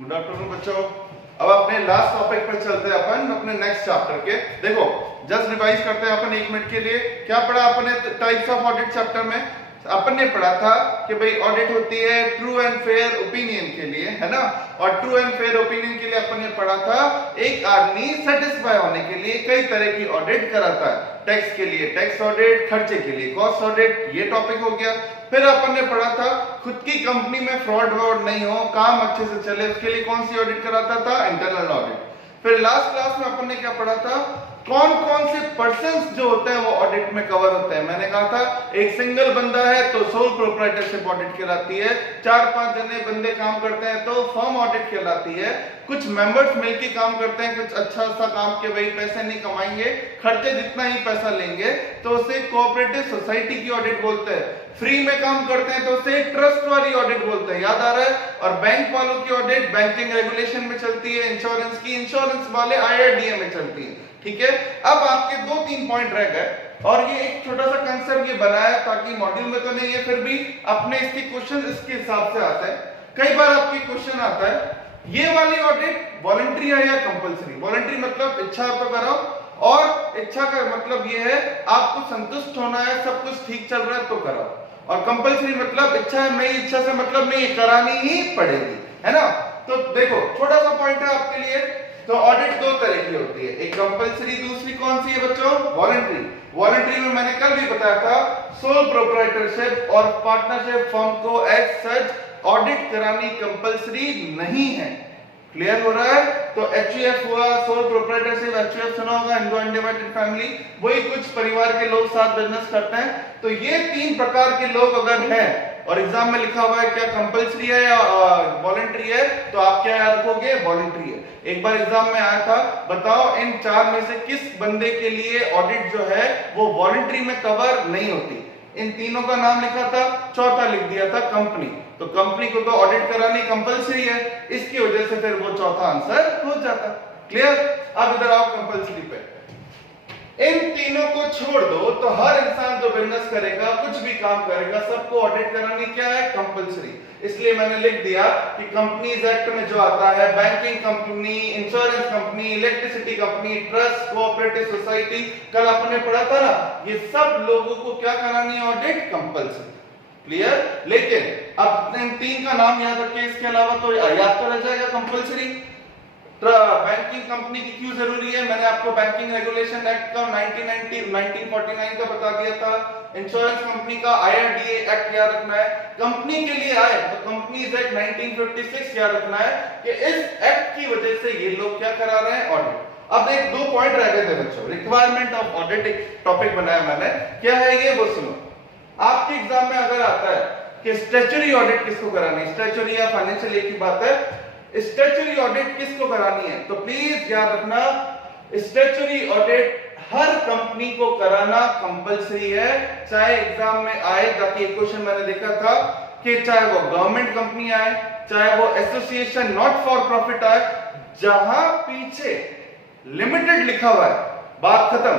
Good afternoon बच्चों। अब अपने लास्ट टॉपिक पर चलते हैं अपन अपने नेक्स्ट चैप्टर के। देखो जस्ट रिवाइज करते हैं अपन 1 मिनट के लिए। क्या पढ़ा अपने टाइप्स ऑफ ऑडिट चैप्टर में? अपन ने पढ़ा था कि भाई ऑडिट होती है ट्रू एंड फेयर ओपिनियन के लिए, है ना। और ट्रू एंड फेयर ओपिनियन के लिए अपन ने पढ़ा था एक आदमी सेटिस्फाई होने के लिए कई तरह की ऑडिट कराता है। टैक्स के लिए टैक्स ऑडिट, खर्चे के लिए कॉस्ट ऑडिट, ये टॉपिक हो गया। फिर अपन ने पढ़ा था खुद की कंपनी में फ्रॉड व्रॉड नहीं हो, काम अच्छे से चले, उसके लिए कौन सी ऑडिट कराता था? Internal audit. फिर लास्ट क्लास में अपन ने क्या पढ़ा था? कौन कौन से पर्सन्स जो होते हैं वो ऑडिट में कवर होते हैं। मैंने कहा था एक सिंगल बंदा है तो सोल प्रोप्राइटरशिप ऑडिट कहलाती है, 4-5 जने बंदे काम करते हैं तो फर्म ऑडिट कहलाती है, कुछ मेंबर्स मिलके काम करते हैं कुछ अच्छा सा काम के भाई पैसे नहीं कमाएंगे, खर्चे जितना ही पैसा लेंगे तो उसे कोऑपरेटिव सोसाइटी की ऑडिट बोलते हैं, फ्री में काम करते हैं तो उसे ट्रस्ट वाली ऑडिट बोलते हैं, याद आ रहा है। और बैंक वालों की ऑडिट बैंकिंग रेगुलेशन में चलती है, इंश्योरेंस की इंश्योरेंस वाले IRDA में चलती है, ठीक है। अब आपके 2-3 पॉइंट रह गए और ये एक छोटा सा कंसेप्ट ये बनाया ताकि मॉड्यूल में तो नहीं है फिर भी अपने इसके क्वेश्चन इसके हिसाब से आता है। कई बार आपके क्वेश्चन आता है ये वाली ऑडिट वॉलंटरी है या कंपलसरी? वॉलंटरी मतलब इच्छा तो कराओ, और इच्छा का मतलब ये है आपको संतुष्ट होना है, सब कुछ ठीक चल रहा है तो कराओ। और कंपलसरी मतलब इच्छा है, मेरी इच्छा से मतलब नहीं, करानी ही पड़ेगी, है ना। तो देखो छोटा सा पॉइंट है आपके लिए। तो ऑडिट 2 तरह की होती है, एक कंपलसरी, दूसरी कौन सी है बच्चों? वॉलंटरी। वॉलंटरी में मैंने कल भी बताया था सोल प्रोप्राइटरशिप और पार्टनरशिप फर्म को एज सच ऑडिट करानी कंपलसरी नहीं है। क्लियर हो रहा है? तो HUF हुआ सोल प्रोप्राइटरशिप, HUF सुना होगा, इंडो अनडिवाइडेड फैमिली, वही कुछ परिवार के लोग साथ बिजनेस करते हैं। तो ये 3 प्रकार के लोग अगर हैं और एग्जाम में लिखा हुआ है क्या कंपलसरी है या वॉलंटरी है, तो आप क्या याद रखोगे? वॉलंटरी है। एक बार एग्जाम में आया था, बताओ इन 4 में से किस बंदे के लिए ऑडिट जो है वो वॉलंटरी में कवर नहीं होती? इन तीनों का नाम लिखा था, चौथा लिख दिया था कंपनी। तो कंपनी को तो ऑडिट करानी कंपलसरी है, इसकी वजह से फिर वो चौथा आंसर हो जाता। क्लियर? अब इधर आओ कंपलसरी पे। इन तीनों को छोड़ दो तो हर इंसान जो बिजनेस करेगा, कुछ भी काम करेगा, सबको ऑडिट करानी क्या है? कंपलसरी। इसलिए मैंने लिख दिया कि कंपनीज एक्ट में जो आता है banking company, insurance company, electricity company, trust, cooperative society, कल आपने पढ़ा था ना, ये सब लोगों को क्या करानी है? Audit compulsory. क्लियर? लेकिन अब इन 3 का नाम याद रखिए, इसके अलावा तो याद तो रह जाएगा कंपलसरी। बैंकिंग कंपनी की क्यों जरूरी है? मैंने आपको बैंकिंग रेगुलेशन एक्ट का 1949 का बता दिया था। इंश्योरेंस कंपनी का IRDA एक्ट याद रखना है। कंपनी के लिए आए तो कंपनीज एक्ट 1956 याद रखना है कि इस एक्ट की वजह से ये लोग क्या करा रहे हैं? ऑडिट। अब एक 2 पॉइंट रह गए थे बच्चों। रिक्वायरमेंट ऑफ ऑडिट एक टॉपिक बनाया मैंने, क्या है ये वो सुनो। आपके एग्जाम में अगर आता है कि स्टैट्यूटरी ऑडिट किसको करानी है, स्टैट्यूटरी या फाइनेंशियल एक ही बात है, स्टैट्यूटरी ऑडिट किसको करानी है? तो प्लीज याद रखना स्टैट्यूटरी ऑडिट हर कंपनी को कराना कंपलसरी है, चाहे एग्जाम में आए। ताकि एक क्वेश्चन मैंने देखा था कि चाहे वो गवर्नमेंट कंपनी आए, चाहे वो एसोसिएशन नॉट फॉर प्रॉफिट आए, जहां पीछे लिमिटेड लिखा हुआ है, बात खत्म।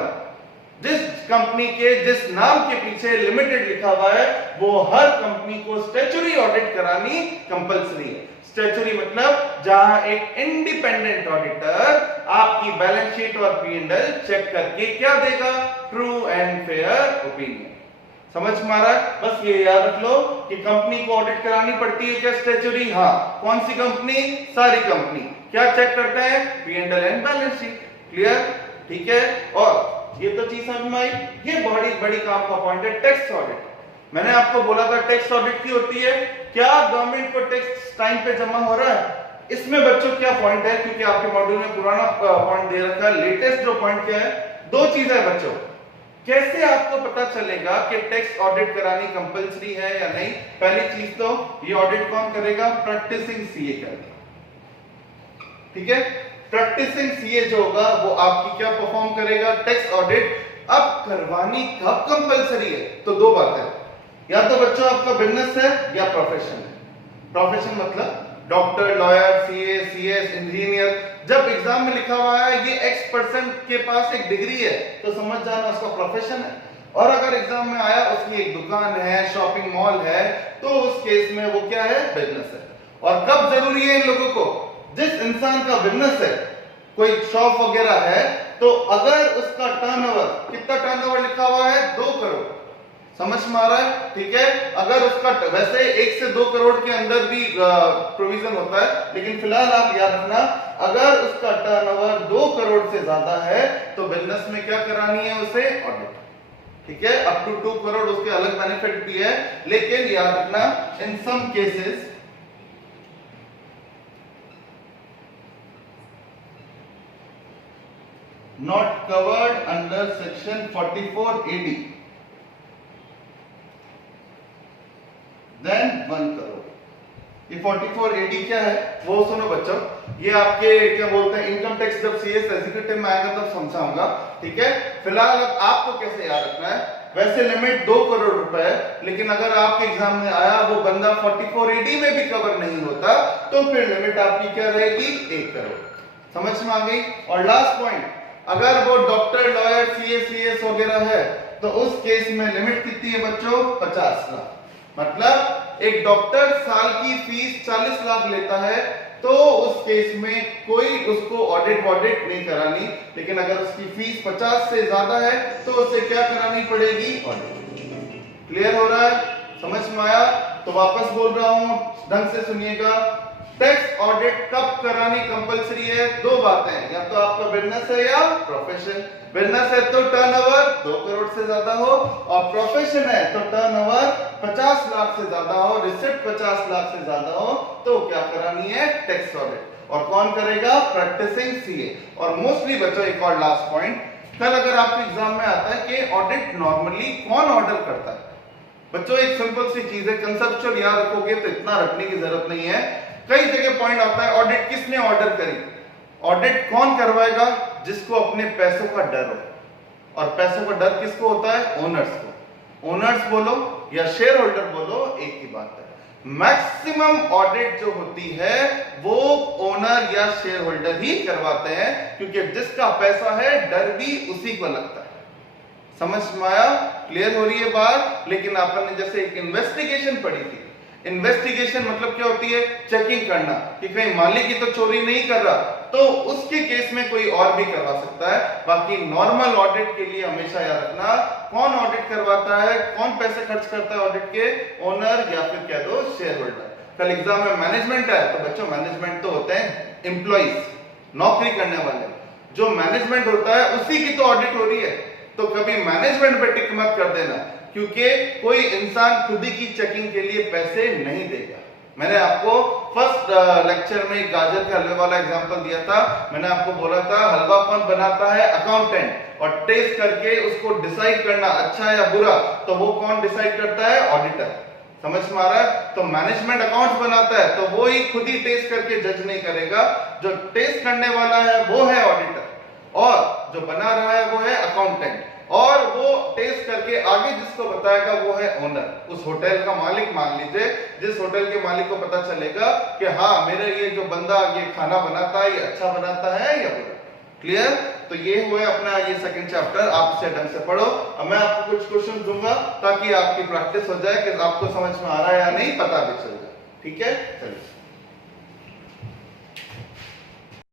जिस कंपनी के जिस नाम के पीछे लिमिटेड लिखा हुआ है वो हर कंपनी को स्टैट्यूटरी ऑडिट करानी कंपलसरी है। स्टैट्यूटरी मतलब जहां एक इंडिपेंडेंट ऑडिटर आपकी बैलेंस शीट और P&L चेक करके क्या देगा? True and fair opinion. समझ में आ रहा है? बस ये याद रख लो कि कंपनी को ऑडिट करानी पड़ती है क्या स्टैट्यूटरी? हाँ। कौन सी कंपनी? सारी कंपनी। क्या चेक करते हैं? P&L and balance sheet. Clear? ठीक है। और ये तो चीज समझ में आई। ये बहुत बड़ी काम का पॉइंट है टैक्स ऑडिट। मैंने आपको बोला था टैक्स ऑडिट की होती है, क्या गवर्नमेंट को टैक्स टाइम पे जमा हो रहा है? इसमें बच्चों क्या पॉइंट है, क्योंकि आपके मॉड्यूल में पुराना पॉइंट दे रखा है, लेटेस्ट जो पॉइंट क्या है? 2 चीजें है बच्चों। कैसे आपको पता चलेगा कि टैक्स ऑडिट करानी कंपलसरी है या नहीं? पहली चीज तो ये ऑडिट कौन करेगा? प्रैक्टिसिंग CA करेगा। ठीक है। प्रैक्टिसिंग CA जो होगा वो आपकी क्या परफॉर्म करेगा? Tax audit. अब करवानी कब कंपलसरी है? तो 2 बातें, या तो बच्चों आपका बिजनेस है या प्रोफेशन है। प्रोफेशन मतलब doctor, lawyer, CA, CS, engineer. जब एग्जाम में लिखा हुआ है ये X% के पास एक डिग्री है तो समझ जाना उसका प्रोफेशन है। और अगर एग्जाम में आया उसकी एक दुकान है, शॉपिंग मॉल है, तो उस केस में वो क्या है? बिजनेस है। और कब जरूरी है इन लोगों को? जिस इंसान का बिजनेस है, कोई शॉप वगैरह है, तो अगर उसका टर्नओवर, कितना टर्नओवर लिखा हुआ है 2 करोड़, समझ में आ रहा है, ठीक है। अगर उसका वैसे 1 से 2 करोड़ के अंदर भी प्रोविजन होता है, लेकिन फिलहाल आप याद रखना अगर उसका टर्नओवर 2 करोड़ से ज्यादा है तो बिजनेस में क्या करानी है उसे, ऑडिट, ठीक है। अप टू 2 करोड़ उसके अलग बेनिफिट भी है, लेकिन याद रखना in some cases not covered under section 44 AD, then 1 crore. ये 44 AD क्या है वो सुनो बच्चों, ये आपके क्या बोलते हैं इनकम टैक्स, जब सीएस एग्जीक्यूटिव में आएगा तब समझाऊंगा, ठीक है। फिलहाल अब आपको कैसे याद रखना है, वैसे लिमिट 2 करोड़ रुपए है, लेकिन अगर आपके एग्जाम में आया वो बंदा 44 AD में भी कवर नहीं होता तो फिर लिमिट आपकी क्या रहेगी, 1 करोड़। समझ में आ गई। और लास्ट पॉइंट, अगर वो डॉक्टर, लॉयर, सीएस वगैरह है तो उस केस में लिमिट कितनी है बच्चों, 50 लाख। मतलब एक डॉक्टर साल की फीस 40 लाख लेता है तो उस केस में कोई उसको ऑडिट नहीं करानी, लेकिन अगर उसकी फीस 50 से ज्यादा है तो उसे क्या करानी पड़ेगी, ऑडिट। क्लियर हो रहा है, समझ में आया। तो वापस बोल रहा हूं, ढंग से सुनिएगा। टैक्स ऑडिट कब करानी कंपलसरी है, 2 बातें, या तो आपका बिजनेस है या प्रोफेशन। बिजनेस है तो टर्नओवर 2 करोड़ से ज्यादा हो, और प्रोफेशन है तो टर्नओवर 50 लाख से ज्यादा हो, रिसिप्ट 50 लाख से ज्यादा हो, तो क्या करानी है, टैक्स ऑडिट। और कौन करेगा, प्रैक्टिसिंग सीए। और मोस्टली बच्चों एक और लास्ट पॉइंट, कल अगर आपके एग्जाम में आता है कि ऑडिट नॉर्मली कौन ऑर्डर करता है, बच्चों एक सिंपल सी चीज है, कंसेप्चुअल याद रखोगे तो इतना रखने की जरूरत नहीं है। कई जगह पॉइंट आता है ऑडिट किसने ऑर्डर करी, ऑडिट कौन करवाएगा, जिसको अपने पैसों का डर हो। और पैसों का डर किसको होता है, ओनर्स को। ओनर्स बोलो या शेयर होल्डर बोलो, एक ही बात है। मैक्सिमम ऑडिट जो होती है वो ओनर या शेयर होल्डर ही करवाते हैं, क्योंकि जिसका पैसा है डर भी उसी को लगता है। समझ में आया, क्लियर हो रही है बात। लेकिन आपने जैसे एक इन्वेस्टिगेशन पढ़ी थी, इन्वेस्टिगेशन मतलब क्या होती है, चेकिंग करना कि कहीं मालिक ही तो चोरी नहीं कर रहा, तो उसके केस में कोई और भी करवा सकता है। बाकी नॉर्मल ऑडिट के लिए हमेशा याद रखना, कौन ऑडिट करवाता है, कौन पैसे खर्च करता है ऑडिट के, ओनर या फिर कह दो शेयर होल्डर। कल एग्जाम में मैनेजमेंट है तो बच्चों मैनेजमेंट तो होते हैं एम्प्लॉइज, नौकरी करने वाले। जो मैनेजमेंट होता है उसी की तो ऑडिट हो रही है, तो कभी मैनेजमेंट पे टिक मत कर देना, क्योंकि कोई इंसान खुद ही की चेकिंग के लिए पैसे नहीं देगा। मैंने आपको फर्स्ट लेक्चर में गाजर के हलवे वाला एग्जांपल दिया था। मैंने आपको बोला था हलवा कौन बनाता है, अकाउंटेंट, और टेस्ट करके उसको डिसाइड करना अच्छा या बुरा तो वो कौन डिसाइड करता है, ऑडिटर। समझ में आ रहा है। तो मैनेजमेंट अकाउंट्स बनाता है तो वो ही खुद ही टेस्ट करके जज नहीं करेगा, जो टेस्ट करने वाला है वो है ऑडिटर, और जो बना रहा है वो है अकाउंटेंट, और वो टेस्ट करके आगे जिसको बताएगा वो है ओनर, उस होटल का मालिक। मान लीजिए जिस होटल के मालिक को पता चलेगा कि हाँ मेरे ये जो बंदा ये खाना बनाता है ये अच्छा बनाता है या बुरा। क्लियर। तो ये हुआ अपना ये सेकंड चैप्टर, आप इसे ढंग से पढ़ो। अब मैं आपको कुछ क्वेश्चन दूंगा ताकि आपकी प्रैक्टिस हो जाए कि आपको समझ में आ रहा है या नहीं, पता भी चल जाए। ठीक है, चलिए।